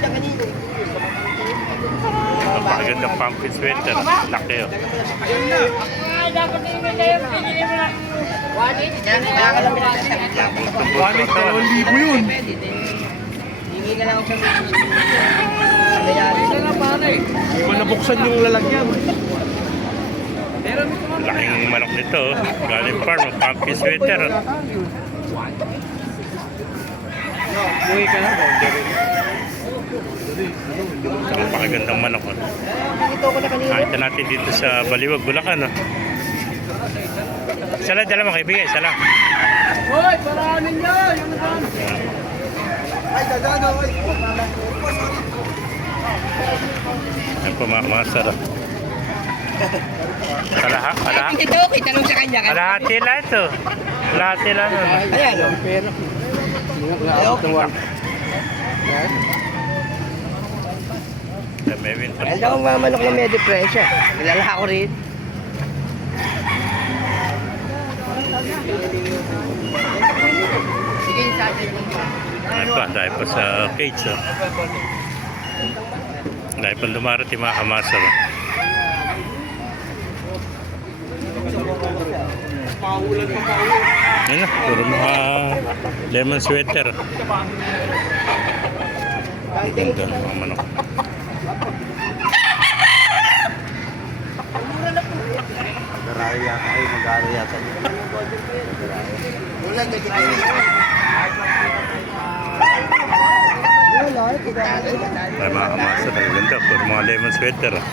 dyan kanina. Napakagandang pumpkin sweater. Laki oh. Ay, dapat hindi kayo pinili mo lang. Kaya nakakalamin na sa lang. 2,000 yun. Hingi na lang ako sa nangyayari. Ito na pare. Hindi pa nabuksan yung lalagyan. Laking manok nito oh. Galing farm, pumpkin sweater oh. Buhay ka na. Napakagandang manok oh. Ito ko na kanina. Nakita natin dito sa Baliwag, Bulacan oh. Isa lang, dala mo kaibigay, isa lang. Hoy, parahanin nyo. Yung naman. Ay, dadano. Ay, Yan po mga master oh. Ay, ito, kitanong sa kanya. Kalahati lang ito. Kalahati lang oh. Ayan. Naabot ng one. May win pa. Alam akong mga manok na may depresya. Kilala ako rin. Sige, sa atin. Dahil pa sa cage oh. Dahil pa dumarating mga kamasar oh. Yan na, puro mga lemon sweater. Ganda ng mga manok. Mag-araya yata kayo, mag-araya yata. Wala, nagkakaroon. Ay mga kamasar, ang ganda, puro mga lemon sweater oh.